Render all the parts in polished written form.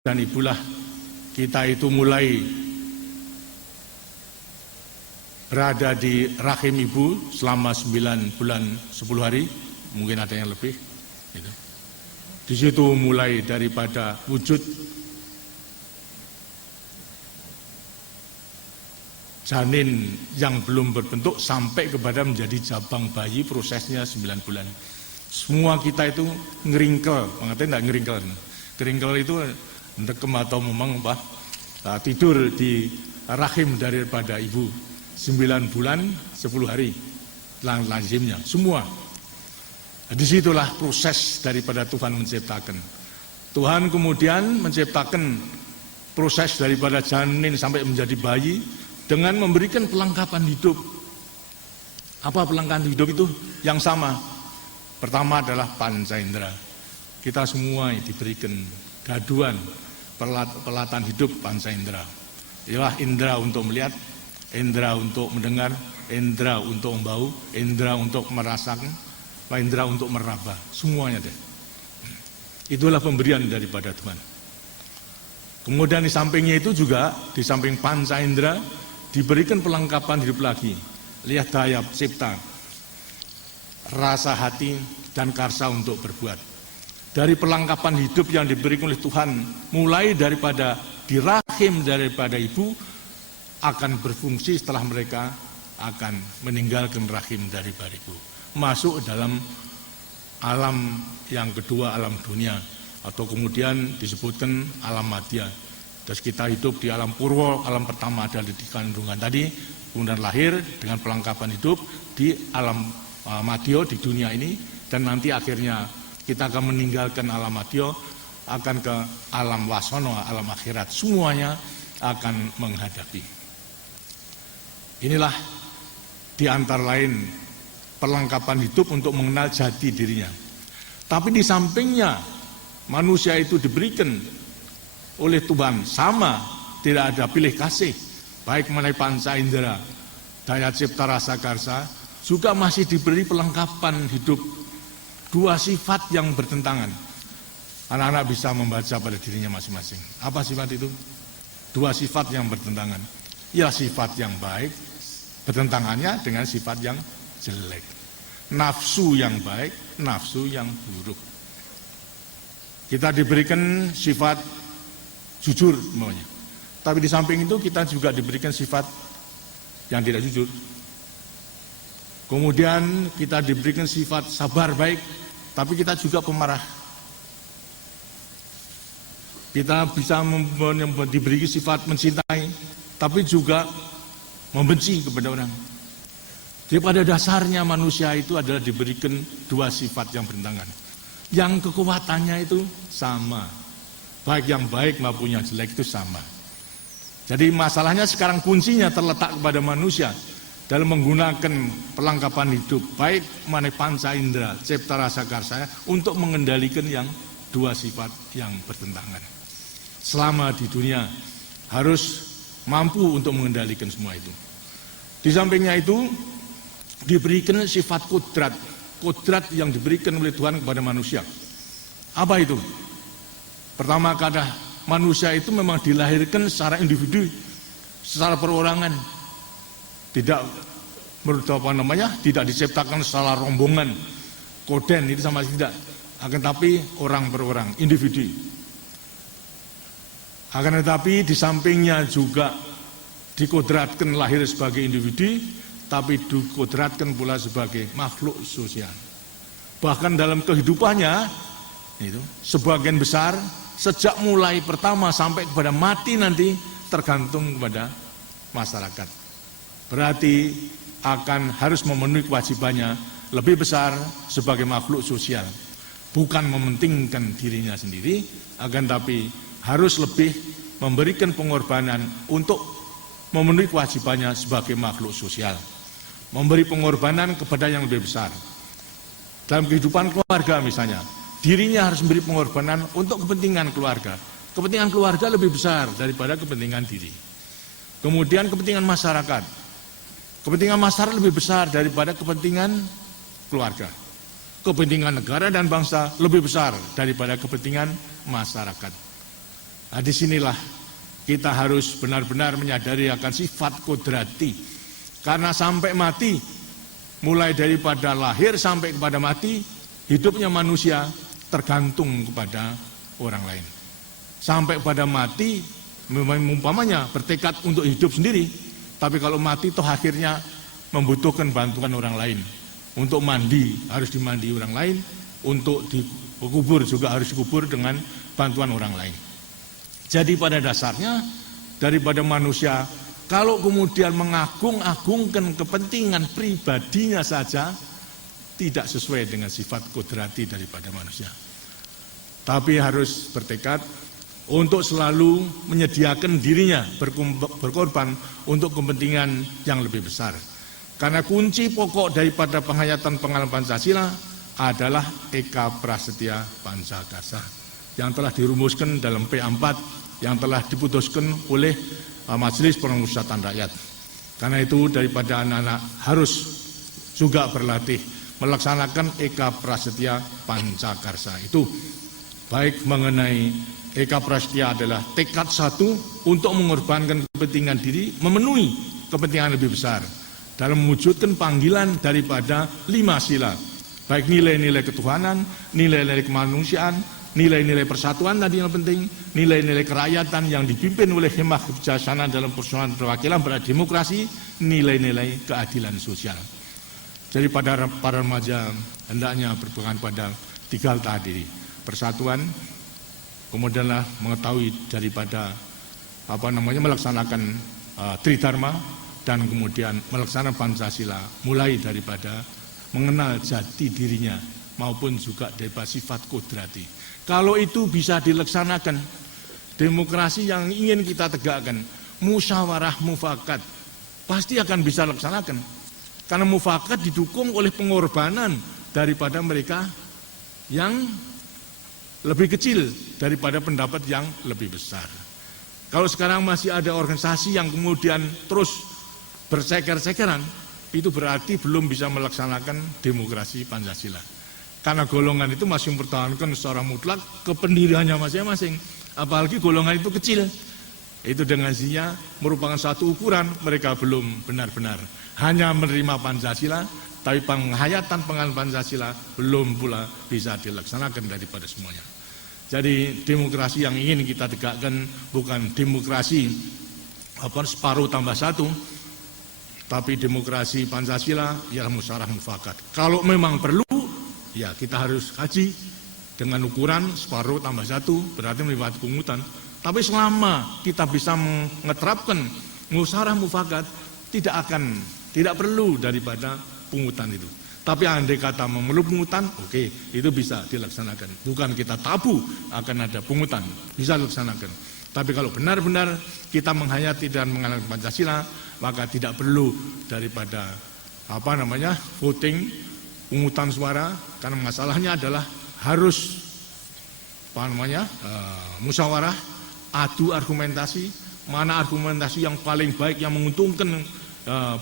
dan ibulah kita itu mulai berada di rahim ibu selama 9 bulan 10 hari, mungkin ada yang lebih. Gitu. Di situ mulai daripada wujud janin yang belum berbentuk sampai kepada menjadi jabang bayi, prosesnya 9 bulan. Semua kita itu ngeringkel, mengerti enggak ngeringkel? Ngeringkel itu ndekem atau memang tidur di rahim daripada ibu 9 bulan 10 hari lazimnya semua. Disitulah proses daripada Tuhan menciptakan. Tuhan kemudian menciptakan proses daripada janin sampai menjadi bayi dengan memberikan pelengkapan hidup. Apa pelengkapan hidup itu? Yang sama. Pertama adalah panca indera. Kita semua diberikan gaduan peralatan hidup panca indera. Ialah indera untuk melihat, indera untuk mendengar, indera untuk membau, indera untuk merasakan, indera untuk meraba. Semuanya deh. Itulah pemberian daripada Tuhan. Kemudian di sampingnya itu juga, di samping panca indera, diberikan pelengkapan hidup lagi. Lihat daya cipta, rasa hati, dan karsa untuk berbuat. Dari pelengkapan hidup yang diberikan oleh Tuhan, mulai daripada di rahim daripada ibu, akan berfungsi setelah mereka akan meninggalkan rahim daripada ibu. Masuk dalam alam yang kedua, alam dunia, atau kemudian disebutkan alam madya. Terus kita hidup di alam purwa, alam pertama adalah di kandungan tadi, kemudian lahir dengan pelengkapan hidup di alam madya di dunia ini, dan nanti akhirnya kita akan meninggalkan alam madya, akan ke alam wasana, alam akhirat. Semuanya akan menghadapi. Inilah di antara lain perlengkapan hidup untuk mengenal jati dirinya. Tapi di sampingnya manusia itu diberikan oleh Tuhan sama, tidak ada pilih kasih, baik mengenai panca indera, daya cipta, rasa karsa, juga masih diberi pelengkapan hidup. Dua sifat yang bertentangan. Anak-anak bisa membaca pada dirinya masing-masing. Apa sifat itu? Dua sifat yang bertentangan. Ya, sifat yang baik bertentangannya dengan sifat yang jelek. Nafsu yang baik, nafsu yang buruk. Kita diberikan sifat jujur maunya. Tapi di samping itu kita juga diberikan sifat yang tidak jujur. Kemudian kita diberikan sifat sabar baik, tapi kita juga pemarah. Kita bisa diberi sifat mencintai, tapi juga membenci kepada orang. Jadi pada dasarnya manusia itu adalah diberikan dua sifat yang bertentangan. Yang kekuatannya itu sama. Baik yang baik maupun yang jelek itu sama. Jadi masalahnya sekarang kuncinya terletak kepada manusia dalam menggunakan perlengkapan hidup, baik mengenai panca indera, cipta, rasa, karsa, untuk mengendalikan yang dua sifat yang bertentangan. Selama di dunia harus mampu untuk mengendalikan semua itu. Di sampingnya itu diberikan sifat kodrat, kodrat yang diberikan oleh Tuhan kepada manusia. Apa itu? Pertama kali manusia itu memang dilahirkan secara individu, secara perorangan. Tidak tidak diciptakan secara rombongan, koden itu sama tidak. Akan tetapi orang per orang, individu. Akan tetapi di sampingnya juga dikodratkan lahir sebagai individu, tapi dikodratkan pula sebagai makhluk sosial. Bahkan dalam kehidupannya itu sebagian besar sejak mulai pertama sampai kepada mati nanti tergantung kepada masyarakat. Berarti akan harus memenuhi kewajibannya lebih besar sebagai makhluk sosial. Bukan mementingkan dirinya sendiri, akan tapi harus lebih memberikan pengorbanan untuk memenuhi kewajibannya sebagai makhluk sosial. Memberi pengorbanan kepada yang lebih besar. Dalam kehidupan keluarga misalnya, dirinya harus memberi pengorbanan untuk kepentingan keluarga. Kepentingan keluarga lebih besar daripada kepentingan diri. Kemudian kepentingan masyarakat. Kepentingan masyarakat lebih besar daripada kepentingan keluarga. Kepentingan negara dan bangsa lebih besar daripada kepentingan masyarakat. Nah, disinilah kita harus benar-benar menyadari akan sifat kodrati. Karena sampai mati, mulai daripada lahir sampai kepada mati, hidupnya manusia tergantung kepada orang lain. Sampai pada mati, umpamanya bertekad untuk hidup sendiri, tapi kalau mati toh akhirnya membutuhkan bantuan orang lain. Untuk mandi harus dimandi orang lain, untuk dikubur juga harus dikubur dengan bantuan orang lain. Jadi pada dasarnya daripada manusia kalau kemudian mengagung-agungkan kepentingan pribadinya saja tidak sesuai dengan sifat kodrati daripada manusia. Tapi harus bertekad untuk selalu menyediakan dirinya berkorban untuk kepentingan yang lebih besar. Karena kunci pokok daripada penghayatan pengalaman Pancasila adalah Eka Prasetya Pancakarsa yang telah dirumuskan dalam P4 yang telah diputuskan oleh Majelis Permusyawaratan Rakyat. Karena itu daripada anak-anak harus juga berlatih melaksanakan Eka Prasetya Pancakarsa itu. Baik mengenai Eka Prasetya adalah tekad satu untuk mengorbankan kepentingan diri, memenuhi kepentingan lebih besar dalam mewujudkan panggilan daripada 5 sila. Baik nilai-nilai ketuhanan, nilai-nilai kemanusiaan, nilai-nilai persatuan tadi yang penting, nilai-nilai kerakyatan yang dipimpin oleh hikmah kebijaksanaan dalam persoalan perwakilan pada demokrasi, nilai-nilai keadilan sosial. Jadi pada para remaja hendaknya berpegang pada 3 hal tadi, persatuan, kemudianlah mengetahui daripada melaksanakan Tridharma, dan kemudian melaksanakan Pancasila, mulai daripada mengenal jati dirinya maupun juga daripada sifat kodrati. Kalau itu bisa dilaksanakan, demokrasi yang ingin kita tegakkan, musyawarah mufakat, pasti akan bisa laksanakan. Karena mufakat didukung oleh pengorbanan daripada mereka yang lebih kecil daripada pendapat yang lebih besar. Kalau sekarang masih ada organisasi yang kemudian terus berceker-cekeran, itu berarti belum bisa melaksanakan demokrasi Pancasila. Karena golongan itu masih mempertahankan secara mutlak kependiriannya masing-masing. Apalagi golongan itu kecil. Itu dengan sihnya merupakan satu ukuran, mereka belum benar-benar hanya menerima Pancasila, tapi penghayatan pengalaman Pancasila belum pula bisa dilaksanakan daripada semuanya. Jadi demokrasi yang ingin kita tegakkan bukan demokrasi separuh tambah satu, tapi demokrasi Pancasila ialah musyawarah mufakat. Kalau memang perlu, ya kita harus kaji dengan ukuran separuh tambah satu, berarti melibat pungutan. Tapi selama kita bisa mengeterapkan musyawarah mufakat, tidak perlu daripada pungutan itu. Tapi andai kata memerlukan pungutan, oke, itu bisa dilaksanakan. Bukan kita tabu akan ada pungutan, bisa dilaksanakan. Tapi kalau benar-benar kita menghayati dan mengalami Pancasila, maka tidak perlu daripada voting, pungutan suara, karena masalahnya adalah harus musyawarah, adu argumentasi, mana argumentasi yang paling baik yang menguntungkan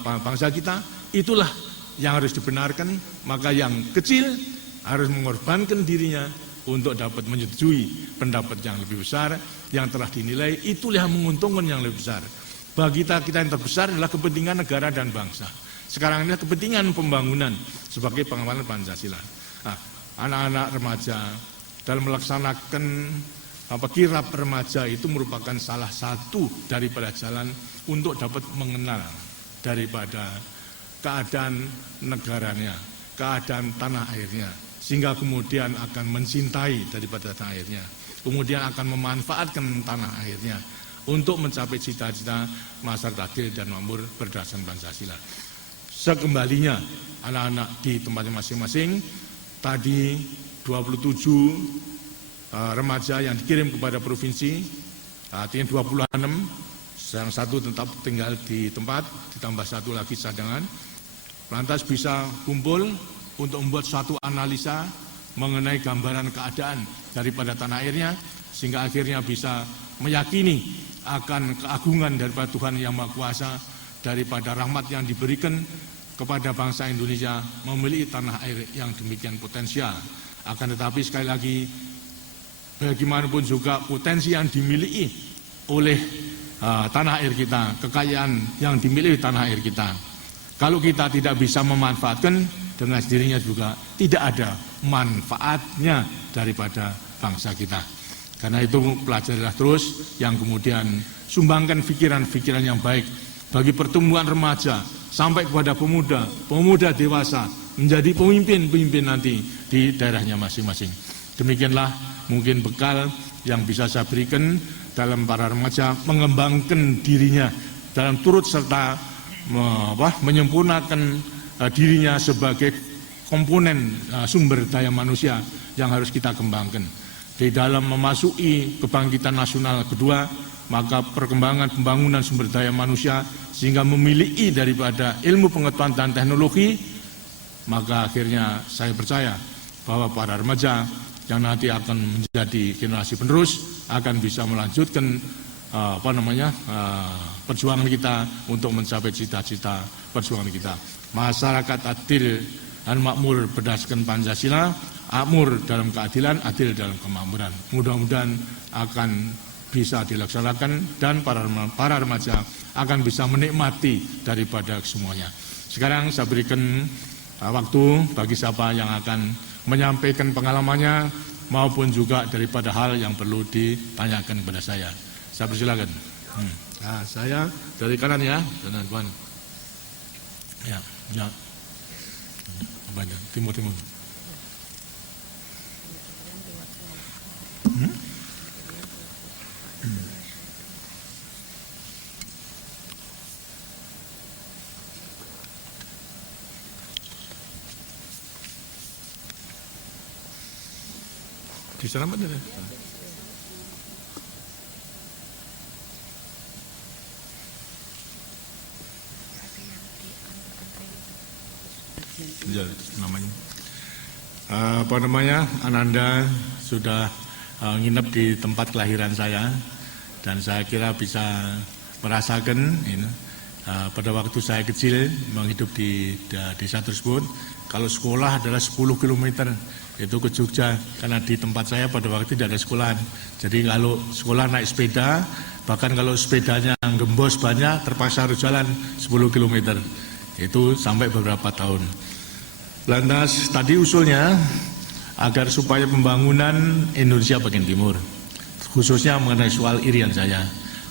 bangsa kita, itulah yang harus dibenarkan. Maka yang kecil harus mengorbankan dirinya untuk dapat menyetujui pendapat yang lebih besar yang telah dinilai, itulah yang menguntungkan yang lebih besar. Bagi kita yang terbesar adalah kepentingan negara dan bangsa. Sekarang ini kepentingan pembangunan sebagai pengawalan Pancasila. Nah, anak-anak remaja dalam melaksanakan kirab remaja itu merupakan salah satu daripada jalan untuk dapat mengenal daripada keadaan negaranya, keadaan tanah airnya, sehingga kemudian akan mencintai daripada tanah airnya, kemudian akan memanfaatkan tanah airnya untuk mencapai cita-cita masyarakat adil dan makmur berdasarkan Pancasila. Sekembalinya anak-anak di tempatnya masing-masing, tadi 27 remaja yang dikirim kepada provinsi, artinya 26, yang satu tetap tinggal di tempat, ditambah satu lagi cadangan, lantas bisa kumpul untuk membuat suatu analisa mengenai gambaran keadaan daripada tanah airnya, sehingga akhirnya bisa meyakini akan keagungan daripada Tuhan Yang Maha Kuasa, daripada rahmat yang diberikan kepada bangsa Indonesia memiliki tanah air yang demikian potensial. Akan tetapi sekali lagi bagaimanapun juga potensi yang dimiliki oleh tanah air kita, kekayaan yang dimiliki tanah air kita. Kalau kita tidak bisa memanfaatkan, dengan sendirinya juga tidak ada manfaatnya daripada bangsa kita. Karena itu pelajarilah terus, yang kemudian sumbangkan pikiran-pikiran yang baik bagi pertumbuhan remaja sampai kepada pemuda, pemuda dewasa, menjadi pemimpin-pemimpin nanti di daerahnya masing-masing. Demikianlah mungkin bekal yang bisa saya berikan dalam para remaja mengembangkan dirinya dalam turut serta menyempurnakan dirinya sebagai komponen sumber daya manusia yang harus kita kembangkan. Di dalam memasuki kebangkitan nasional kedua, maka perkembangan pembangunan sumber daya manusia sehingga memiliki daripada ilmu pengetahuan dan teknologi, maka akhirnya saya percaya bahwa para remaja yang nanti akan menjadi generasi penerus akan bisa melanjutkan perjuangan kita untuk mencapai cita-cita perjuangan kita. Masyarakat adil dan makmur berdasarkan Pancasila, makmur dalam keadilan, adil dalam kemakmuran. Mudah-mudahan akan bisa dilaksanakan dan para remaja akan bisa menikmati daripada semuanya. Sekarang saya berikan waktu bagi siapa yang akan menyampaikan pengalamannya maupun juga daripada hal yang perlu ditanyakan kepada saya. Saya persilakan. Nah, saya dari kanan ya, kanan. Ya. Timur. Di sana mana? Namanya Ananda sudah nginep di tempat kelahiran saya, dan saya kira bisa merasakan pada waktu saya kecil menghidup di desa tersebut, kalau sekolah adalah 10 km itu ke Jogja, karena di tempat saya pada waktu tidak ada sekolahan. Jadi kalau sekolah naik sepeda, bahkan kalau sepedanya gembos banyak terpaksa harus jalan 10 km. Itu sampai beberapa tahun. Lantas tadi usulnya agar supaya pembangunan Indonesia bagian timur, khususnya mengenai soal irian saya.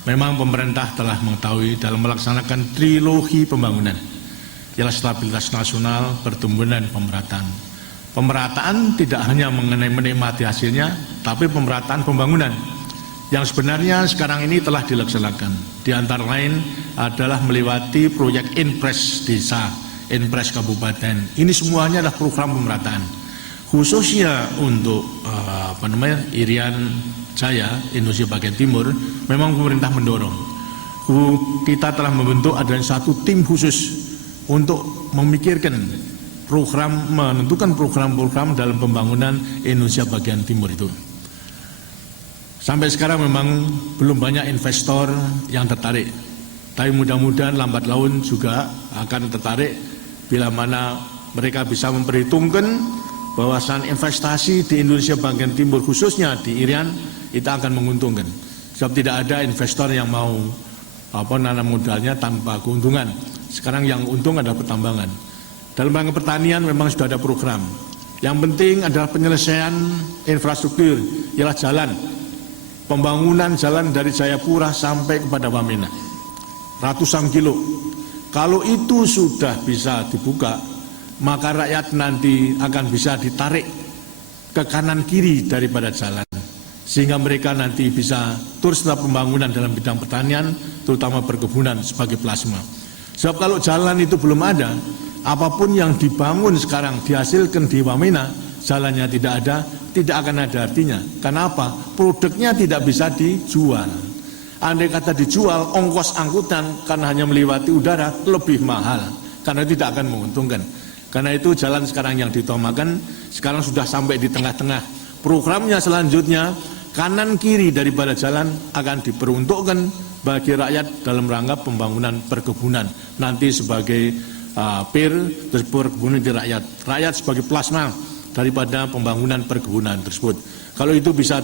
Memang pemerintah telah mengetahui dalam melaksanakan trilogi pembangunan, ialah stabilitas nasional, pertumbuhan dan pemerataan. Pemerataan tidak hanya mengenai menikmati hasilnya, tapi pemerataan pembangunan yang sebenarnya sekarang ini telah dilaksanakan. Di antara lain adalah melewati proyek Inpres desa, Inpres kabupaten. Ini semuanya adalah program pemerataan. Khususnya untuk irian Jaya, Indonesia bagian timur, memang pemerintah mendorong. Kita telah membentuk ada satu tim khusus untuk memikirkan program, menentukan program-program dalam pembangunan Indonesia bagian timur itu. Sampai sekarang memang belum banyak investor yang tertarik, tapi mudah-mudahan lambat laun juga akan tertarik bila mana mereka bisa memperhitungkan bahwasan investasi di Indonesia bagian timur, khususnya di Irian, itu akan menguntungkan. Sebab tidak ada investor yang mau nanam modalnya tanpa keuntungan. Sekarang yang untung adalah pertambangan. Dalam rangka pertanian memang sudah ada program. Yang penting adalah penyelesaian infrastruktur, ialah jalan. Pembangunan jalan dari Jayapura sampai kepada Wamena, ratusan kilo. Kalau itu sudah bisa dibuka, maka rakyat nanti akan bisa ditarik ke kanan kiri daripada jalan, sehingga mereka nanti bisa terus dalam pembangunan dalam bidang pertanian, terutama perkebunan sebagai plasma. Sebab kalau jalan itu belum ada, apapun yang dibangun sekarang dihasilkan di Wamena, jalannya tidak ada, tidak akan ada artinya. Kenapa? Produknya tidak bisa dijual. Andai kata dijual, ongkos angkutan karena hanya melewati udara lebih mahal, karena tidak akan menguntungkan. Karena itu jalan sekarang yang ditamakan, sekarang sudah sampai di tengah-tengah. Programnya selanjutnya, kanan kiri daripada jalan akan diperuntukkan bagi rakyat dalam rangka pembangunan perkebunan. Nanti sebagai perkebunan di rakyat. Rakyat sebagai plasma daripada pembangunan perkebunan tersebut. Kalau itu bisa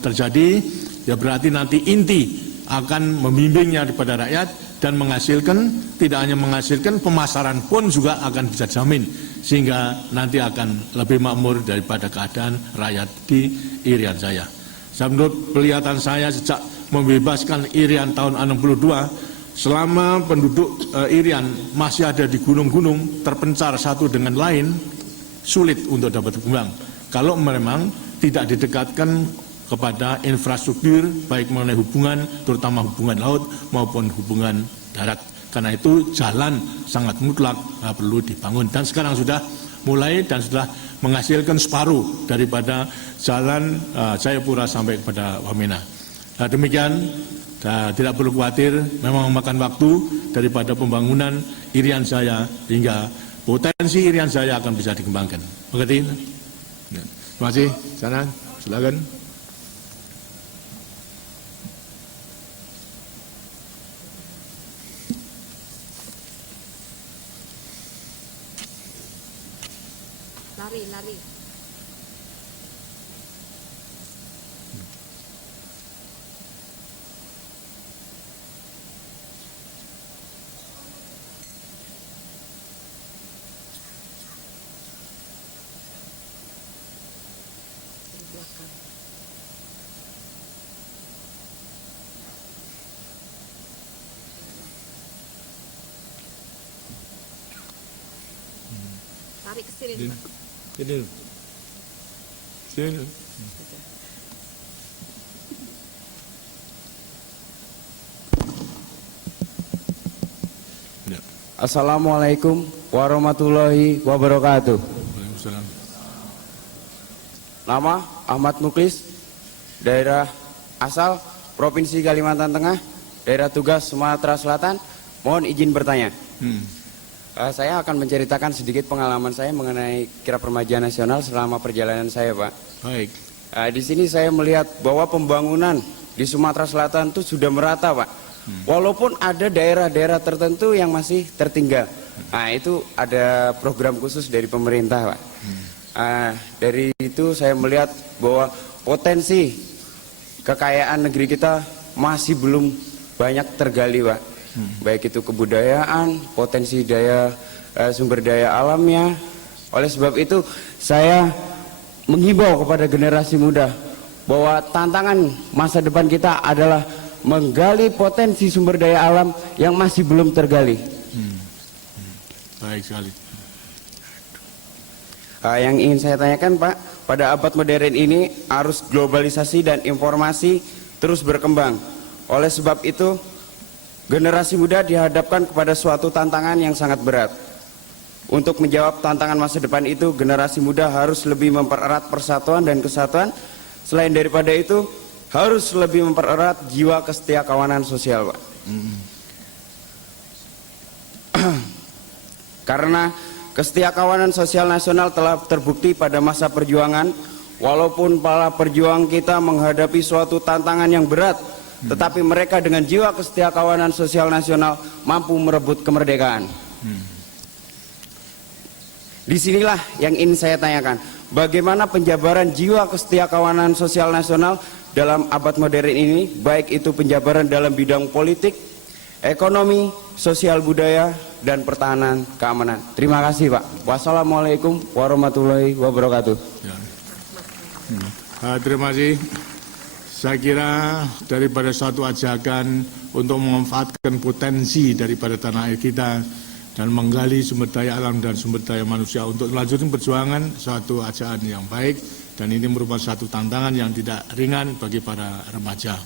terjadi, ya berarti nanti inti akan membimbingnya kepada rakyat dan menghasilkan, tidak hanya menghasilkan, pemasaran pun juga akan bisa jamin, sehingga nanti akan lebih makmur daripada keadaan rakyat di Irian Jaya. Menurut penglihatan saya sejak membebaskan Irian tahun 62, selama penduduk Irian masih ada di gunung-gunung terpencar satu dengan lain, sulit untuk dapat berkembang. Kalau memang tidak didekatkan kepada infrastruktur, baik mengenai hubungan, terutama hubungan laut maupun hubungan darat. Karena itu jalan sangat mutlak perlu dibangun. Dan sekarang sudah mulai dan sudah menghasilkan separuh daripada jalan Jayapura sampai kepada Wamena. Nah, demikian. Tidak perlu khawatir, memang memakan waktu daripada pembangunan Irian Jaya hingga potensi Irian Jaya akan bisa dikembangkan. Mengerti? Ya. Terima kasih. Sana, silakan. Lari. Tarik ke sini. Sini. Assalamualaikum warahmatullahi wabarakatuh. Waalaikumsalam. Nama Ahmad Muklis, daerah asal Provinsi Kalimantan Tengah, daerah tugas Sumatera Selatan. Mohon izin bertanya. Saya akan menceritakan sedikit pengalaman saya mengenai kirab remaja nasional selama perjalanan saya, Pak. Baik. Di sini saya melihat bahwa pembangunan di Sumatera Selatan itu sudah merata, Pak. Walaupun ada daerah-daerah tertentu yang masih tertinggal. Nah, itu ada program khusus dari pemerintah, Pak. Dari itu saya melihat bahwa potensi kekayaan negeri kita masih belum banyak tergali, Pak. Baik itu kebudayaan, potensi daya sumber daya alamnya. Oleh sebab itu saya menghimbau kepada generasi muda bahwa tantangan masa depan kita adalah menggali potensi sumber daya alam yang masih belum tergali. Baik sekali. Yang ingin saya tanyakan, Pak, pada abad modern ini arus globalisasi dan informasi terus berkembang. Oleh sebab itu generasi muda dihadapkan kepada suatu tantangan yang sangat berat. Untuk menjawab tantangan masa depan itu, generasi muda harus lebih mempererat persatuan dan kesatuan. Selain daripada itu, harus lebih mempererat jiwa kesetiakawanan sosial, Pak. Karena kesetiakawanan sosial nasional telah terbukti pada masa perjuangan, walaupun para perjuang kita menghadapi suatu tantangan yang berat, tetapi mereka dengan jiwa kesetiakawanan sosial nasional mampu merebut kemerdekaan. Disinilah yang ingin saya tanyakan, bagaimana penjabaran jiwa kesetiakawanan sosial nasional dalam abad modern ini, baik itu penjabaran dalam bidang politik, ekonomi, sosial budaya, dan pertahanan keamanan. Terima kasih, Pak. Wassalamualaikum warahmatullahi wabarakatuh. Terima kasih. Saya kira daripada suatu ajakan untuk memanfaatkan potensi daripada tanah air kita dan menggali sumber daya alam dan sumber daya manusia untuk melanjutkan perjuangan, suatu ajakan yang baik, dan ini merupakan satu tantangan yang tidak ringan bagi para remaja.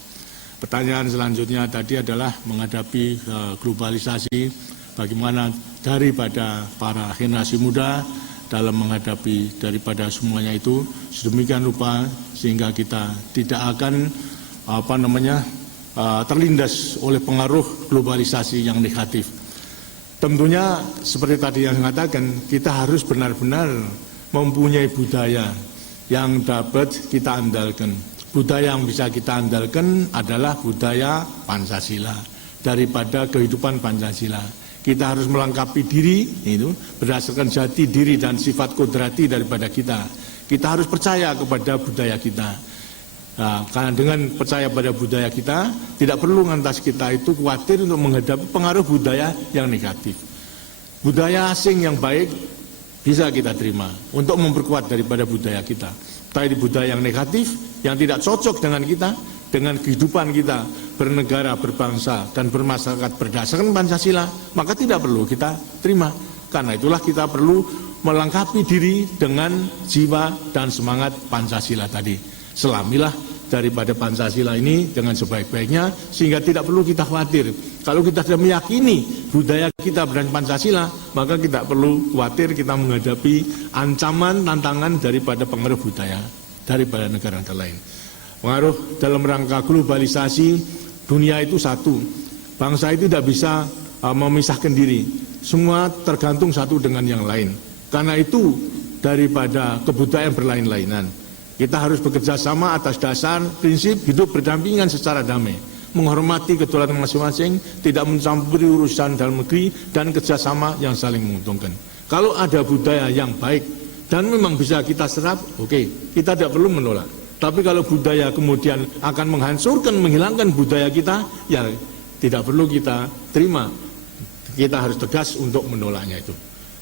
Pertanyaan selanjutnya tadi adalah menghadapi globalisasi, bagaimana daripada para generasi muda dalam menghadapi daripada semuanya itu sedemikian rupa sehingga kita tidak akan terlindas oleh pengaruh globalisasi yang negatif. Tentunya seperti tadi yang saya katakan, kita harus benar-benar mempunyai budaya yang dapat kita andalkan. Budaya yang bisa kita andalkan adalah budaya Pancasila, daripada kehidupan Pancasila. Kita harus melengkapi diri itu berdasarkan jati diri dan sifat kodrati daripada kita. Kita harus percaya kepada budaya kita. Nah, karena dengan percaya pada budaya kita, tidak perlu lantas kita itu khawatir untuk menghadapi pengaruh budaya yang negatif. Budaya asing yang baik bisa kita terima untuk memperkuat daripada budaya kita. Tapi budaya yang negatif, yang tidak cocok dengan kita, dengan kehidupan kita bernegara, berbangsa, dan bermasyarakat berdasarkan Pancasila, maka tidak perlu kita terima. Karena itulah kita perlu melengkapi diri dengan jiwa dan semangat Pancasila tadi. Selamilah daripada Pancasila ini dengan sebaik-baiknya, sehingga tidak perlu kita khawatir. Kalau kita sudah meyakini budaya kita berdasarkan Pancasila, maka tidak perlu khawatir kita menghadapi ancaman, tantangan daripada pengaruh budaya daripada negara-negara lain. Pengaruh dalam rangka globalisasi, dunia itu satu. Bangsa itu tidak bisa memisahkan diri. Semua tergantung satu dengan yang lain. Karena itu daripada kebudayaan berlain-lainan, kita harus bekerja sama atas dasar prinsip hidup berdampingan secara damai, menghormati kedaulatan masing-masing, tidak mencampuri urusan dalam negeri, dan kerjasama yang saling menguntungkan. Kalau ada budaya yang baik dan memang bisa kita serap, oke, kita tidak perlu menolak. Tapi kalau budaya kemudian akan menghancurkan, menghilangkan budaya kita, ya tidak perlu kita terima. Kita harus tegas untuk menolaknya itu.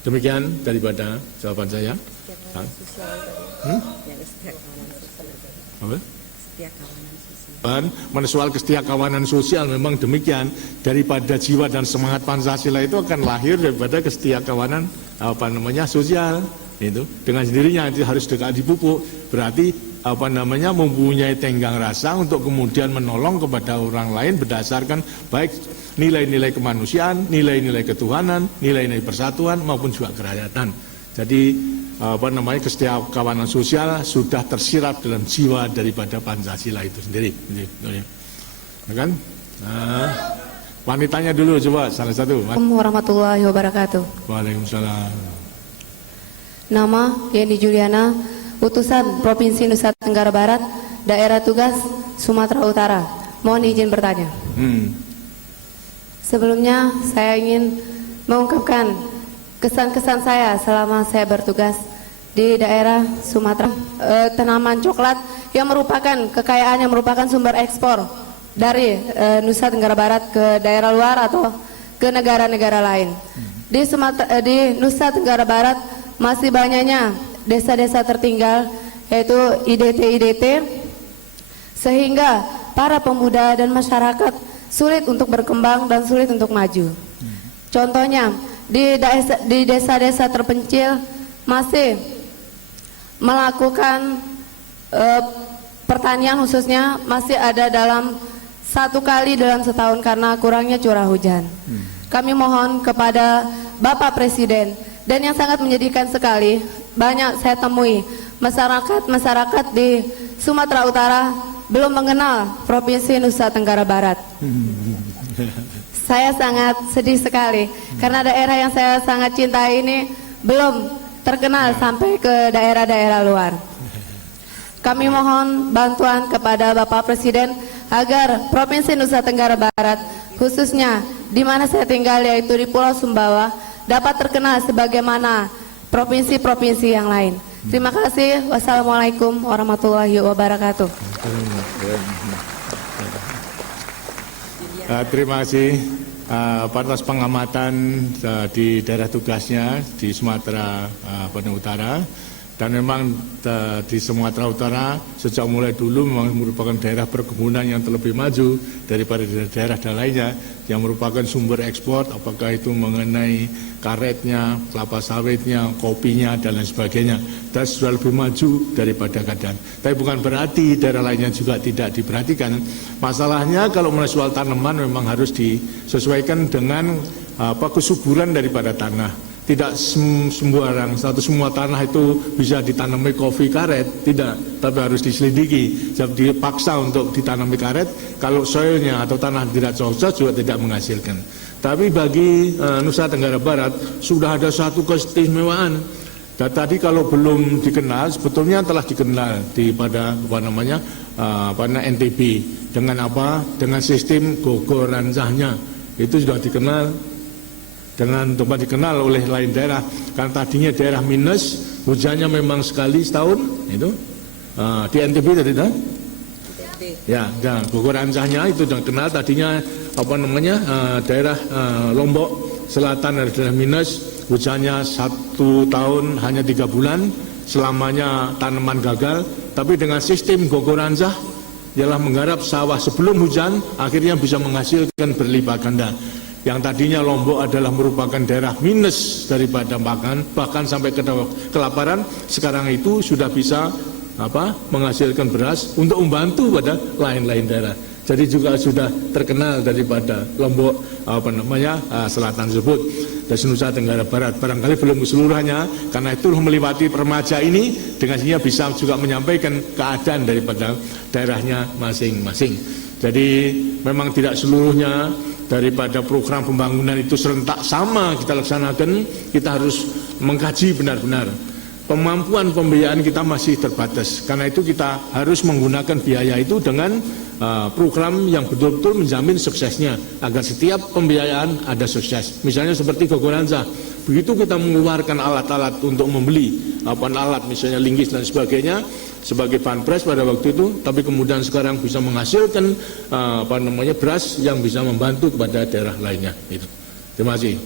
Demikian daripada jawaban saya. Soal kesetiakawanan sosial memang demikian. Daripada jiwa dan semangat Pancasila itu akan lahir daripada kesetiakawanan sosial. Itu dengan sendirinya itu harus dekat dipupuk. Berarti mempunyai tenggang rasa untuk kemudian menolong kepada orang lain berdasarkan baik nilai-nilai kemanusiaan, nilai-nilai ketuhanan, nilai-nilai persatuan maupun juga kerakyatan. Jadi kesetiakawanan sosial sudah tersirat dalam jiwa daripada Pancasila itu sendiri. Kan? Wanitanya dulu coba salah satu. Assalamualaikum warahmatullahi wabarakatuh. Waalaikumsalam. Nama Yeni Juliana, utusan Provinsi Nusa Tenggara Barat, daerah tugas Sumatera Utara. Mohon izin bertanya. Sebelumnya saya ingin mengungkapkan kesan-kesan saya selama saya bertugas di daerah Sumatera. Tanaman coklat yang merupakan kekayaan yang merupakan sumber ekspor dari Nusa Tenggara Barat ke daerah luar atau ke negara-negara lain. Di Nusa Tenggara Barat masih banyaknya desa-desa tertinggal, yaitu IDT, sehingga para pemuda dan masyarakat sulit untuk berkembang dan sulit untuk maju. Contohnya, di desa-desa terpencil masih melakukan pertanian khususnya masih ada dalam 1 kali dalam setahun karena kurangnya curah hujan. Kami mohon kepada Bapak Presiden, dan yang sangat menyedihkan sekali, banyak saya temui masyarakat di Sumatera Utara belum mengenal Provinsi Nusa Tenggara Barat. Saya sangat sedih sekali karena daerah yang saya sangat cintai ini belum terkenal sampai ke daerah-daerah luar. Kami mohon bantuan kepada Bapak Presiden agar Provinsi Nusa Tenggara Barat, khususnya di mana saya tinggal yaitu di Pulau Sumbawa, dapat terkenal sebagaimana provinsi-provinsi yang lain. Terima kasih. Wassalamualaikum warahmatullahi wabarakatuh. Terima kasih atas pengamatan di daerah tugasnya di Sumatera Utara. Dan memang di Sumatera Utara sejak mulai dulu memang merupakan daerah perkebunan yang terlebih maju daripada daerah lainnya yang merupakan sumber ekspor, apakah itu mengenai karetnya, kelapa sawitnya, kopinya, dan lain sebagainya. Dan sudah lebih maju daripada keadaan. Tapi bukan berarti daerah lainnya juga tidak diperhatikan. Masalahnya kalau mulai soal tanaman memang harus disesuaikan dengan kesuburan daripada tanah. Tidak semua tanah itu bisa ditanami kopi karet, tidak, tapi harus diselidiki. Jadi dipaksa untuk ditanami karet, kalau soilnya atau tanah tidak cocok juga tidak menghasilkan. Tapi bagi Nusa Tenggara Barat sudah ada satu keistimewaan. Dan tadi kalau belum dikenal, sebetulnya telah dikenal pada NTB dengan sistem gogor rancahnya itu sudah dikenal dengan tempat dikenal oleh lain daerah. Karena tadinya daerah minus, hujannya memang sekali setahun itu di NTB tadi kan? Ya, dan Bogor Ancahnya itu sudah kenal tadinya daerah Lombok Selatan adalah minus, hujannya 1 tahun hanya 3 bulan, selamanya tanaman gagal. Tapi dengan sistem Bogor Ancah ialah menggarap sawah sebelum hujan, akhirnya bisa menghasilkan berlipat ganda. Yang tadinya Lombok adalah merupakan daerah minus daripada makan, bahkan sampai kelaparan, sekarang itu sudah bisa menghasilkan beras untuk membantu pada lain-lain daerah. Jadi juga sudah terkenal daripada Lombok selatan tersebut dan Nusa Tenggara Barat. Barangkali belum keseluruhannya, karena itu melewati remaja ini dengan sini bisa juga menyampaikan keadaan daripada daerahnya masing-masing. Jadi memang tidak seluruhnya daripada program pembangunan itu serentak sama kita laksanakan, kita harus mengkaji benar-benar. Kemampuan pembiayaan kita masih terbatas, karena itu kita harus menggunakan biaya itu dengan program yang betul-betul menjamin suksesnya, agar setiap pembiayaan ada sukses. Misalnya seperti Bogor Ancah, begitu kita mengeluarkan alat-alat untuk membeli alat misalnya linggis dan sebagainya sebagai bahan beras pada waktu itu, tapi kemudian sekarang bisa menghasilkan beras yang bisa membantu kepada daerah lainnya. Itu. Terima kasih.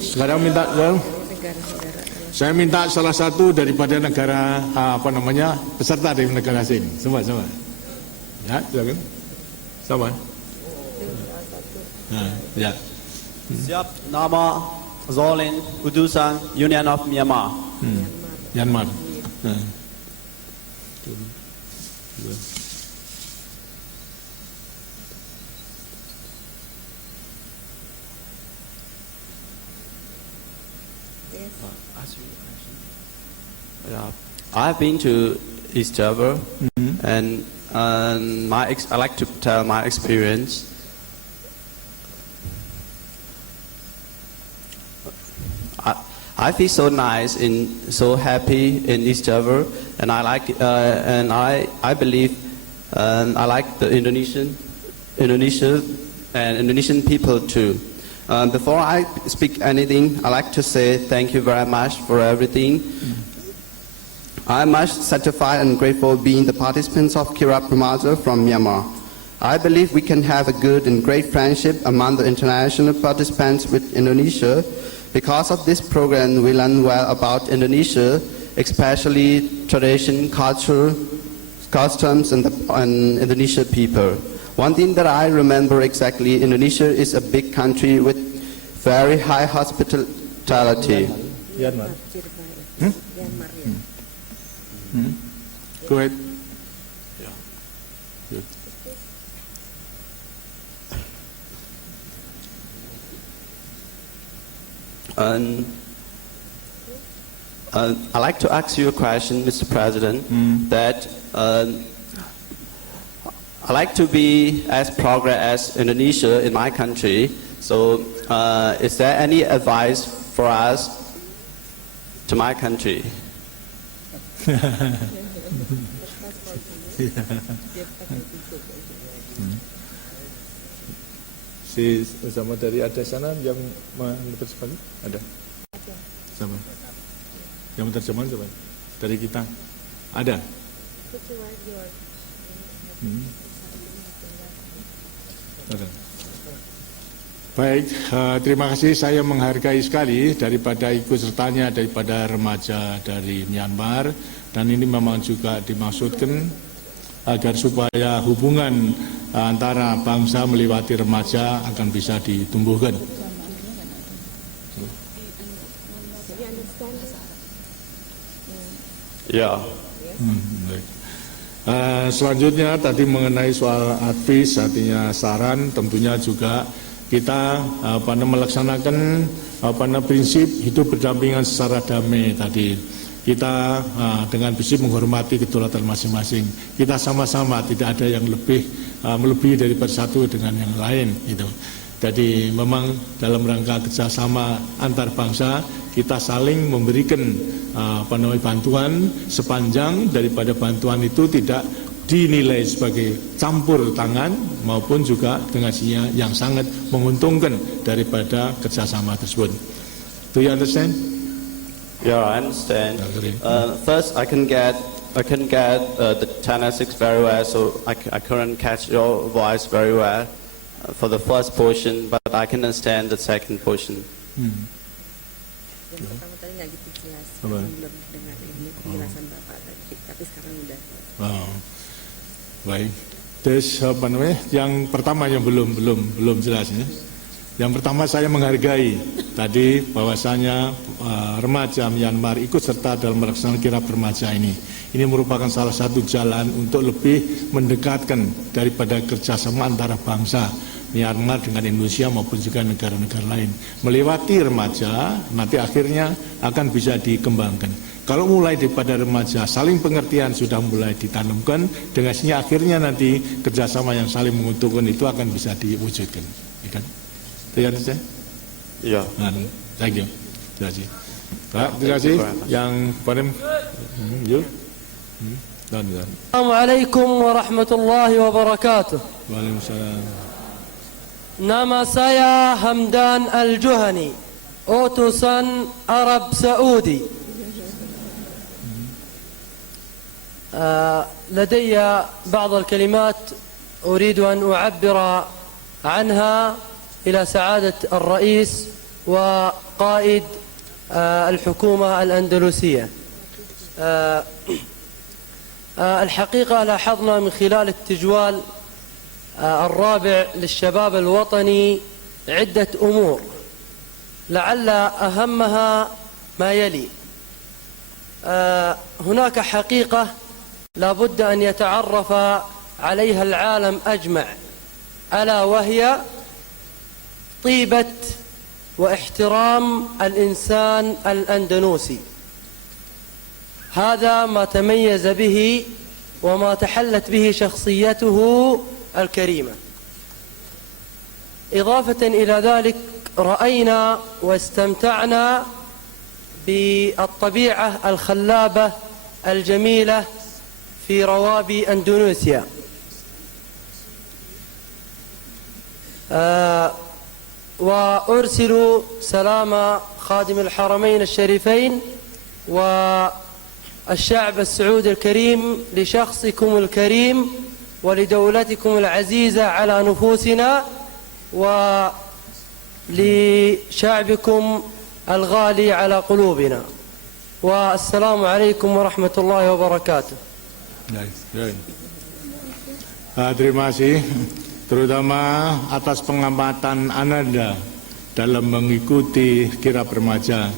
Sekarang minta saya minta salah satu daripada negara peserta dari negara asing. Coba. Ya, silakan. Sama. Ya. Siap, nama Zolin Utusan Union of Myanmar. Myanmar. I've been to East Java, and I like to tell my experience. I feel so nice so happy in East Java, and I like and I believe I like the Indonesia and Indonesian people too. Before I speak anything, I like to say thank you very much for everything. I'm much satisfied and grateful being the participants of Kirap Remaja from Myanmar. I believe we can have a good and great friendship among the international participants with Indonesia. Because of this program, we learn well about Indonesia, especially tradition, culture, customs, and Indonesian people. One thing that I remember exactly, Indonesia is a big country with very high hospitality. Go ahead. I'd like to ask you a question, Mr. President, that I like to be as progress as Indonesia in my country. So is there any advice for us to my country? Si sama dari ada sana yang menerjemahkan ada sama yang menerjemahkan coba dari kita ada. Ada. Baik, terima kasih. Saya menghargai sekali daripada ikut sertanya daripada remaja dari Myanmar, dan ini memang juga dimaksudkan agar supaya hubungan antara bangsa melewati remaja akan bisa ditumbuhkan. Ya. Selanjutnya tadi mengenai soal advis, artinya saran, tentunya juga kita melaksanakan prinsip hidup berdampingan secara damai tadi. Kita dengan prinsip menghormati kedaulatan masing-masing. Kita sama-sama, tidak ada yang melebihi daripada satu dengan yang lain. Gitu. Jadi memang dalam rangka kerjasama antar bangsa kita saling memberikan bantuan sepanjang daripada bantuan itu tidak dinilai sebagai campur tangan maupun juga dengan yang sangat menguntungkan daripada kerjasama tersebut. Do you understand? Yeah, I understand. Okay. First, I can get the China 6 very well, so I couldn't catch your voice very well for the first portion, but I can understand the second portion. Yang pertama tadi nggak gitu jelas, Apa? belum dengar ini penjelasan Bapak tadi, tapi sekarang udah. Oh, baik. Terus apa namanya? Yang pertama yang belum jelas ya. Yang pertama saya menghargai tadi bahwasanya remaja Myanmar ikut serta dalam melaksanakan kirab remaja ini. Ini merupakan salah satu jalan untuk lebih mendekatkan daripada kerjasama antara bangsa Myanmar dengan Indonesia maupun juga negara-negara lain. Melewati remaja, nanti akhirnya akan bisa dikembangkan. Kalau mulai daripada remaja, saling pengertian sudah mulai ditanamkan, dengan sini akhirnya nanti kerjasama yang saling menguntungkan itu akan bisa diwujudkan. Ya kan? Terima kasih. Yeah. Thank you. Terima kasih. Pak, terima kasih. Yang paling, yuk. Dan. Assalamualaikum warahmatullahi wabarakatuh. Waalaikumsalam. Nama saya Hamdan Al-Juhani, utusan Arab Saudi. لدي بعض الكلمات أريد أن أعبر عنها إلى سعادة الرئيس وقائد الحكومة الأندلسية. الحقيقة لاحظنا من خلال التجوال الرابع للشباب الوطني عدة أمور، لعل أهمها ما يلي. هناك حقيقة لا بد أن يتعرف عليها العالم أجمع، ألا وهي طيبة واحترام الإنسان الأندونوسي. هذا ما تميز به وما تحلت به شخصيته الكريمة. إضافة إلى ذلك رأينا واستمتعنا بالطبيعة الخلابة الجميلة في روابي أندونيسيا. وأرسل سلام خادم الحرمين الشريفين والشعب السعودي الكريم لشخصكم الكريم ولدولتكم العزيزة على نفوسنا ولشعبكم الغالي على قلوبنا. والسلام عليكم ورحمة الله وبركاته. Terima kasih, terutama atas pengamatan Ananda dalam mengikuti kirab remaja.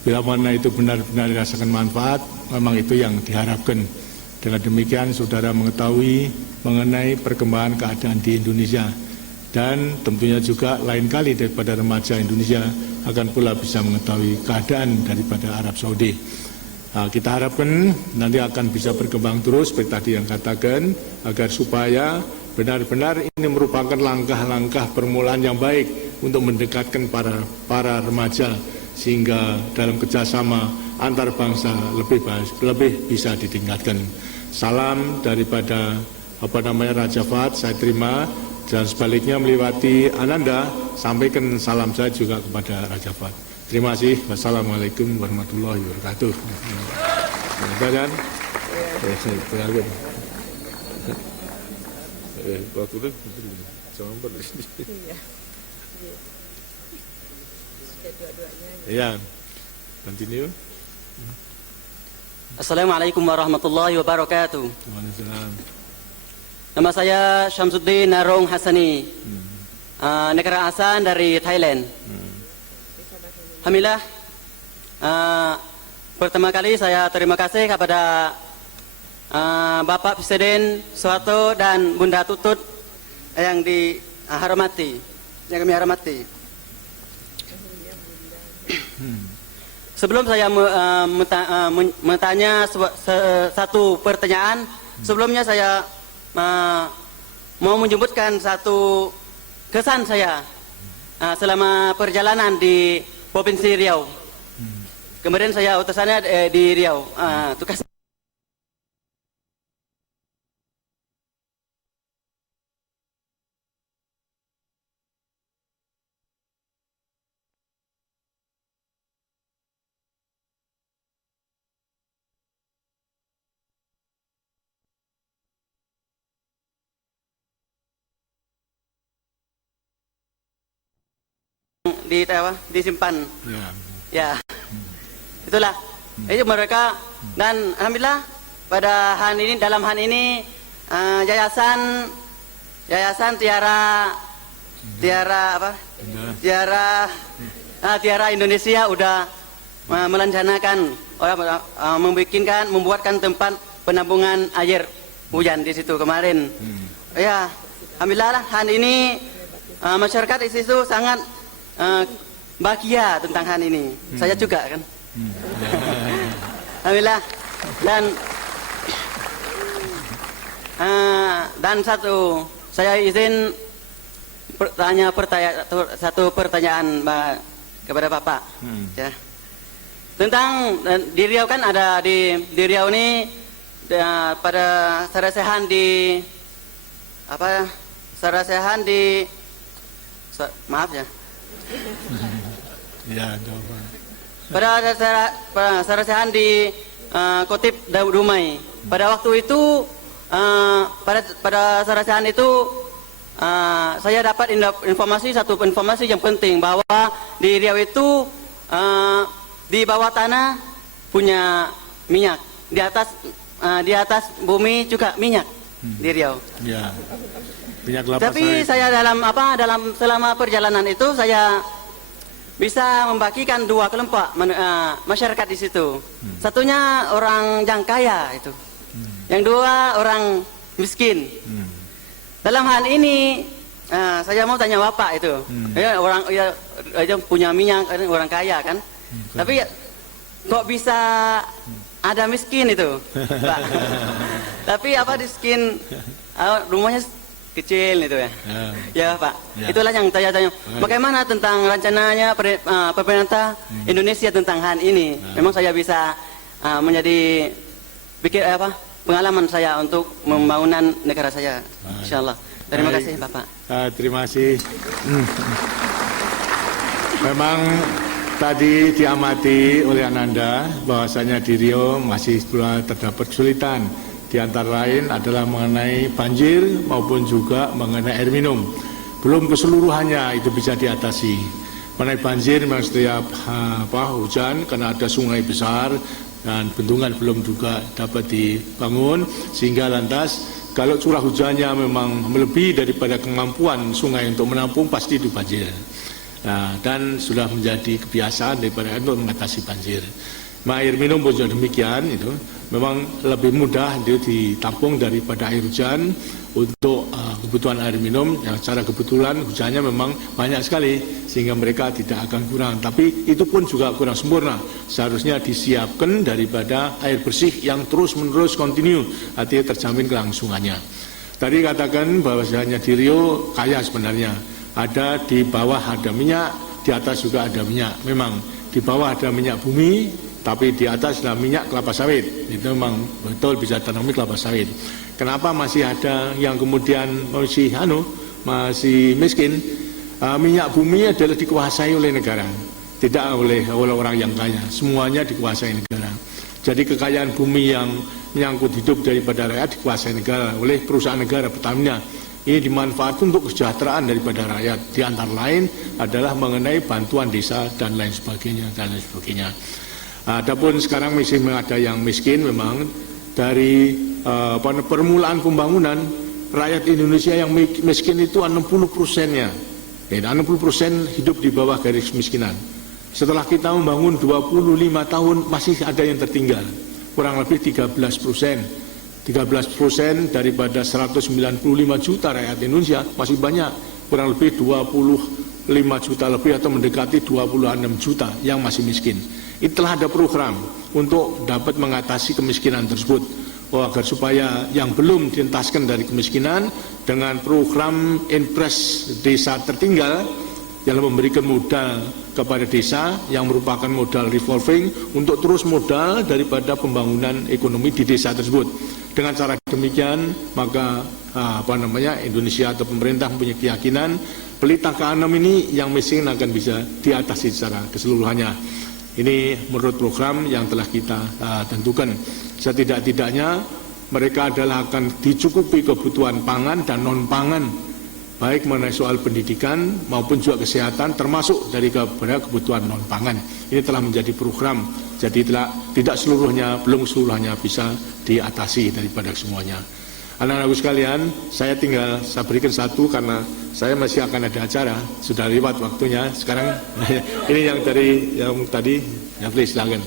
Bila mana itu benar-benar dirasakan manfaat, memang itu yang diharapkan. Dengan demikian saudara mengetahui mengenai perkembangan keadaan di Indonesia. Dan tentunya juga lain kali daripada remaja Indonesia akan pula bisa mengetahui keadaan daripada Arab Saudi. Nah, kita harapkan nanti akan bisa berkembang terus seperti tadi yang katakan, agar supaya benar-benar ini merupakan langkah-langkah permulaan yang baik untuk mendekatkan para remaja sehingga dalam kerjasama antar bangsa lebih bisa ditingkatkan. Salam daripada Raja Fahd saya terima, dan sebaliknya melewati Ananda sampaikan salam saya juga kepada Raja Fahd. Terima kasih. Wassalamualaikum warahmatullahi wabarakatuh. Dan ya, continue. Assalamualaikum warahmatullahi wabarakatuh. Waalaikumsalam. Nama saya Syamsuddin Narong Hasani, negara asal dari Thailand. Alhamdulillah, pertama kali saya terima kasih kepada Bapak Presiden Soeharto dan Bunda Tutut yang dihormati, yang kami hormati. Sebelum saya bertanya satu pertanyaan, sebelumnya saya mau menyebutkan satu kesan saya selama perjalanan di Provinsi Riau. Kemudian saya utusannya di Riau. Tugas disimpan. Ya. Ya, itulah. Itu mereka, dan alhamdulillah pada hari ini, dalam hari ini yayasan Tiara Indonesia udah merencanakan, membuatkan tempat penampungan air hujan di situ kemarin. Ya, alhamdulillah lah, hari ini masyarakat di situ sangat bahagia tentang hari ini. Saya juga kan. Alhamdulillah. Dan saya izin satu pertanyaan kepada Bapak. Ya. Tentang di Riau kan ada di Riau ini pada sarasehan di maaf ya. Ya, apa. Pada sarasehan di Kotip Dumai. Pada waktu itu pada sarasehan itu saya dapat satu informasi yang penting, bahwa di Riau itu di bawah tanah punya minyak, di atas bumi juga minyak di Riau. Ya. Minyak kelapa Tapi sawit. saya selama perjalanan itu saya bisa membagikan dua kelompok masyarakat di situ. Satunya orang yang kaya itu, yang dua orang miskin. Dalam hal ini saya mau tanya Bapak itu, orang punya minyak, orang kaya kan, tapi kok bisa ada miskin itu, Pak? Tapi miskin, rumahnya kecil itu ya. Ya Pak, Ya. itulah yang saya tanya. Bagaimana tentang rencananya pemerintah Indonesia tentang hal ini? Memang saya bisa menjadi pengalaman saya untuk pembangunan negara saya, insyaallah. Terima Baik. kasih Bapak. Terima kasih. Memang tadi diamati oleh Ananda bahwasanya di Riau masih terdapat kesulitan. Di antara lain adalah mengenai banjir maupun juga mengenai air minum. Belum keseluruhannya itu bisa diatasi. Mengenai banjir memang setiap hujan karena ada sungai besar dan bendungan belum juga dapat dibangun, sehingga lantas kalau curah hujannya memang melebihi daripada kemampuan sungai untuk menampung, pasti itu banjir. Nah, dan sudah menjadi kebiasaan daripada untuk mengatasi banjir. Air minum pun juga demikian, itu memang lebih mudah itu ditampung daripada air hujan untuk kebutuhan air minum. Yang secara kebetulan hujannya memang banyak sekali sehingga mereka tidak akan kurang. Tapi itu pun juga kurang sempurna. Seharusnya disiapkan daripada air bersih yang terus-menerus kontinu, artinya terjamin kelangsungannya. Tadi katakan bahwasanya di Riau kaya sebenarnya. Ada di bawah ada minyak, di atas juga ada minyak. Memang di bawah ada minyak bumi, tapi di atas ada minyak kelapa sawit. Itu memang betul bisa tanami kelapa sawit. Kenapa masih ada yang kemudian masih miskin? Minyak bumi adalah dikuasai oleh negara, tidak oleh orang yang kaya. Semuanya dikuasai negara. Jadi kekayaan bumi yang menyangkut hidup daripada rakyat dikuasai negara oleh perusahaan negara Pertamina. Ini dimanfaatkan untuk kesejahteraan daripada rakyat. Di antara lain adalah mengenai bantuan desa dan lain sebagainya Adapun sekarang masih ada yang miskin. Memang dari permulaan pembangunan, rakyat Indonesia yang miskin itu 60%-nya. 60% hidup di bawah garis kemiskinan. Setelah kita membangun 25 tahun masih ada yang tertinggal, kurang lebih 13%. 13% daripada 195 juta rakyat Indonesia masih banyak, kurang lebih 25 juta lebih atau mendekati 26 juta yang masih miskin. Itulah ada program untuk dapat mengatasi kemiskinan tersebut, agar supaya yang belum dientaskan dari kemiskinan dengan program Impres Desa Tertinggal yang memberikan modal kepada desa yang merupakan modal revolving untuk terus modal daripada pembangunan ekonomi di desa tersebut. Dengan cara demikian maka Indonesia atau pemerintah mempunyai keyakinan pelita ke-6 ini yang miskin akan bisa diatasi secara keseluruhannya. Ini menurut program yang telah kita tentukan. Setidak-tidaknya mereka adalah akan dicukupi kebutuhan pangan dan non-pangan baik mengenai soal pendidikan maupun juga kesehatan, termasuk dari kebutuhan non pangan. Ini telah menjadi program, jadi tidak seluruhnya, belum seluruhnya bisa diatasi daripada semuanya. Anak-anakku sekalian, saya berikan satu karena saya masih akan ada acara, sudah lewat waktunya. Sekarang ini yang tadi, ya please silakan.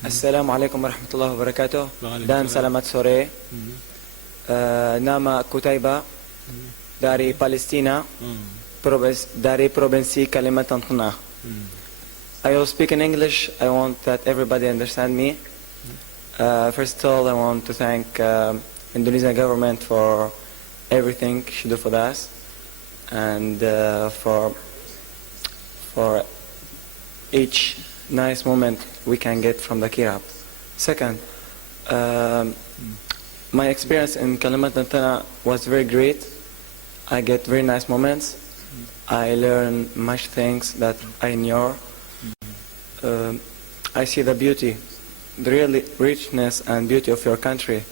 Assalamualaikum warahmatullahi wabarakatuh. Dan selamat sore. Nama Kutaiba dari Palestina, dari provinsi Kalimantan Tengah. I will speak in English. I want that everybody understand me. First of all, I want to thank Indonesian government for everything she do for us, and for each nice moment we can get from the kirab. Second, my experience in Kalimantan Tengah was very great. I get very nice moments. I learn much things that I knew. I see the beauty, the real richness and beauty of your country,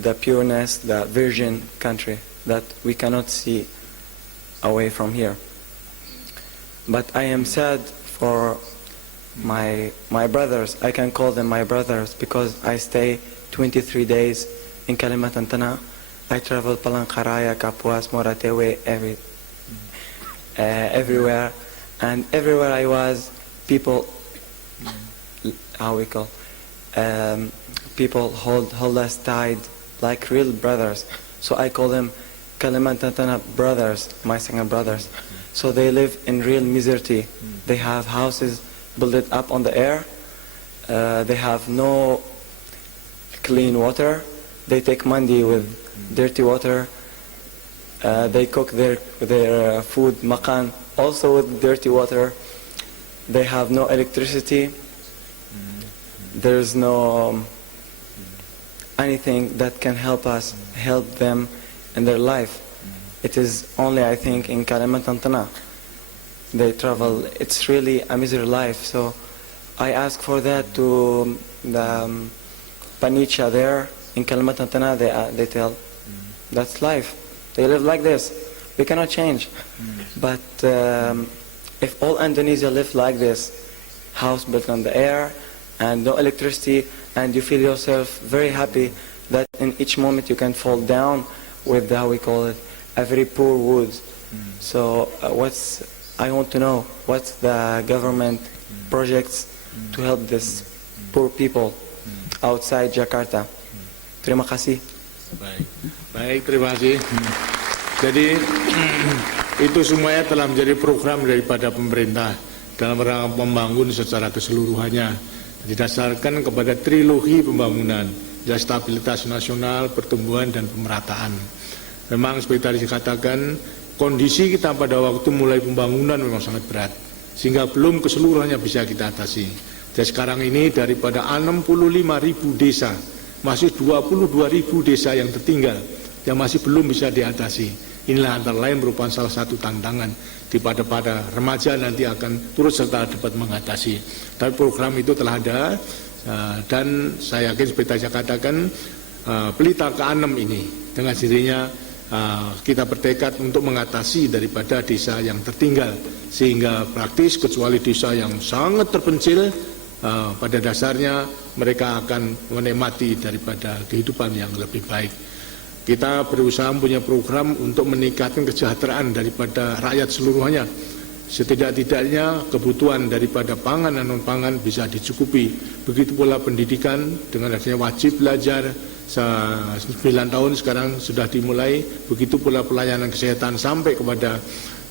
the pureness, the virgin country that we cannot see away from here. But I am sad for my brothers. I can call them my brothers because I stay 23 days in Kalimantan Tengah. I travel Palangkaraya, Kapuas, Moratewe, everywhere, and everywhere I was, people, people hold us tight like real brothers. So I call them Kalimantan Tengah brothers, my second brothers. So they live in real misery. They have houses built up on the air. They have no clean water. They take mandi with dirty water. They cook their food, makan, also with dirty water. They have no electricity. There's no anything that can help them in their life. It is only, I think, in Kalimantan Tengah. They travel. It's really a miserable life. So I ask for that to the Panicha there in Kalimantan Tengah. They tell that's life. They live like this. We cannot change. But if all Indonesia live like this, house built on the air and no electricity, and you feel yourself very happy that in each moment you can fall down with how we call it, a very poor wood. So I want to know what's the government projects to help this poor people outside Jakarta. Terima kasih. Baik, terima kasih. Jadi itu semuanya telah menjadi program daripada pemerintah dalam rangka membangun secara keseluruhannya, didasarkan kepada trilogi pembangunan, stabilitas nasional, pertumbuhan dan pemerataan. Memang seperti tadi dikatakan, kondisi kita pada waktu mulai pembangunan memang sangat berat, sehingga belum keseluruhannya bisa kita atasi. Dan sekarang ini daripada 65.000 desa, masih 22.000 desa yang tertinggal, yang masih belum bisa diatasi. Inilah antara lain merupakan salah satu tantangan di pada remaja nanti akan turut serta dapat mengatasi. Tapi program itu telah ada, dan saya yakin seperti saya katakan, pelita ke-6 ini dengan sendirinya kita bertekad untuk mengatasi daripada desa yang tertinggal, sehingga praktis kecuali desa yang sangat terpencil, pada dasarnya mereka akan menikmati daripada kehidupan yang lebih baik. Kita berusaha punya program untuk meningkatkan kesejahteraan daripada rakyat seluruhnya. Setidak-tidaknya kebutuhan daripada pangan dan non-pangan bisa dicukupi. Begitu pula pendidikan dengan adanya wajib belajar 9 tahun sekarang sudah dimulai. Begitu pula pelayanan kesehatan sampai kepada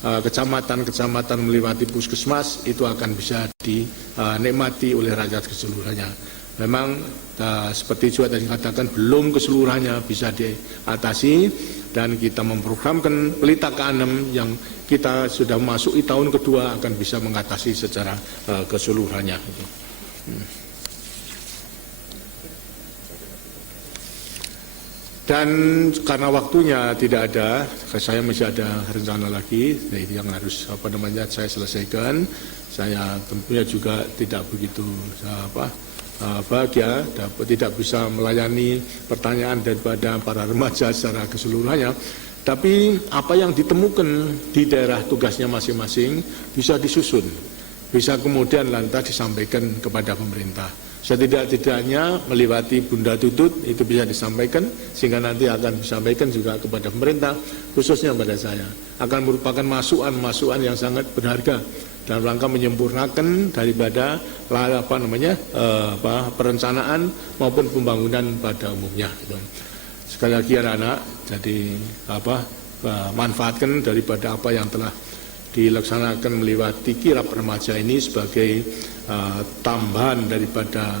kecamatan-kecamatan melewati puskesmas, itu akan bisa dinikmati oleh rakyat keseluruhannya. Memang seperti juga tadi dikatakan belum keseluruhannya bisa diatasi, dan kita memprogramkan pelita ke-6 yang kita sudah masuki tahun kedua akan bisa mengatasi secara keseluruhannya. Dan karena waktunya tidak ada, saya masih ada rencana lagi yang harus saya selesaikan. Saya tentunya juga tidak begitu bahagia, tidak bisa melayani pertanyaan daripada para remaja secara keseluruhannya. Tapi apa yang ditemukan di daerah tugasnya masing-masing bisa disusun, bisa kemudian lantas disampaikan kepada pemerintah. Setidak-tidaknya melewati Bunda Tutut itu bisa disampaikan, sehingga nanti akan disampaikan juga kepada pemerintah, khususnya pada saya. Akan merupakan masukan-masukan yang sangat berharga dalam rangka menyempurnakan daripada perencanaan maupun pembangunan pada umumnya. Sekali lagi anak-anak, jadi manfaatkan daripada apa yang telah dilaksanakan melewati kirap remaja ini sebagai tambahan daripada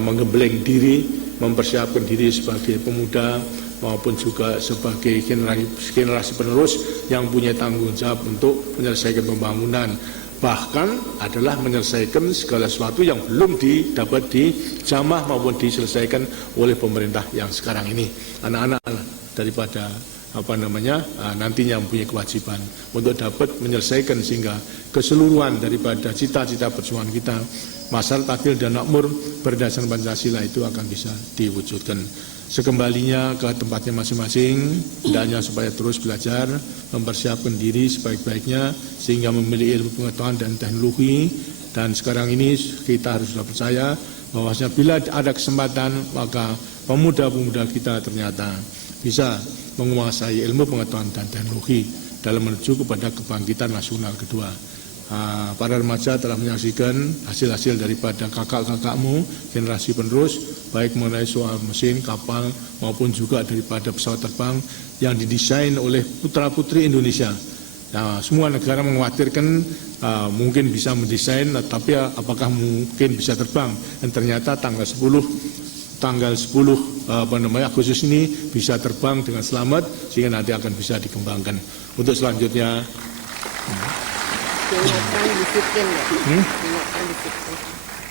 menggembleng diri, mempersiapkan diri sebagai pemuda maupun juga sebagai generasi penerus yang punya tanggung jawab untuk menyelesaikan pembangunan, bahkan adalah menyelesaikan segala sesuatu yang belum dapat dijamah maupun diselesaikan oleh pemerintah yang sekarang ini. Anak-anak daripada nantinya mempunyai kewajiban untuk dapat menyelesaikan sehingga keseluruhan daripada cita-cita perjuangan kita, masyarakat adil dan makmur berdasarkan Pancasila itu akan bisa diwujudkan. Sekembalinya ke tempatnya masing-masing, hendaknya supaya terus belajar, mempersiapkan diri sebaik-baiknya sehingga memiliki ilmu pengetahuan dan teknologi. Dan sekarang ini kita harus percaya bahwasanya bila ada kesempatan, maka pemuda-pemuda kita ternyata bisa menguasai ilmu pengetahuan dan teknologi dalam menuju kepada kebangkitan nasional kedua. Para remaja telah menyaksikan hasil-hasil daripada kakak-kakakmu, generasi penerus, baik mengenai soal mesin, kapal, maupun juga daripada pesawat terbang yang didesain oleh putra-putri Indonesia. Nah, semua negara mengkhawatirkan mungkin bisa mendesain, tapi apakah mungkin bisa terbang? Dan ternyata tanggal 10 Agustus ini bisa terbang dengan selamat sehingga nanti akan bisa dikembangkan. Untuk selanjutnya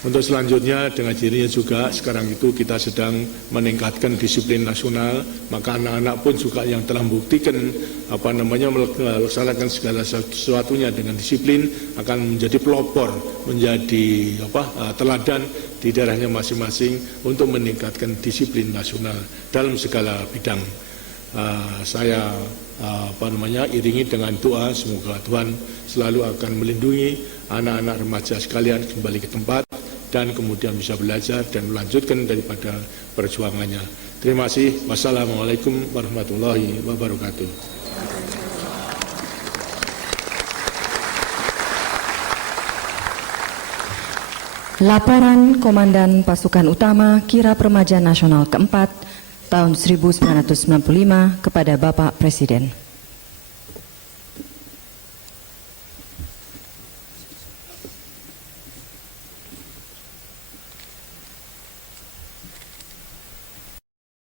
untuk selanjutnya dengan dirinya juga sekarang itu kita sedang meningkatkan disiplin nasional, maka anak-anak pun juga yang telah membuktikan melaksanakan segala sesuatunya dengan disiplin akan menjadi pelopor, menjadi teladan di daerahnya masing-masing untuk meningkatkan disiplin nasional dalam segala bidang. Saya iringi dengan doa semoga Tuhan selalu akan melindungi anak-anak remaja sekalian kembali ke tempat dan kemudian bisa belajar dan melanjutkan daripada perjuangannya. Terima kasih. Wassalamualaikum warahmatullahi wabarakatuh. Laporan Komandan Pasukan Utama Kirap Remaja Nasional keempat tahun 1995 kepada Bapak Presiden.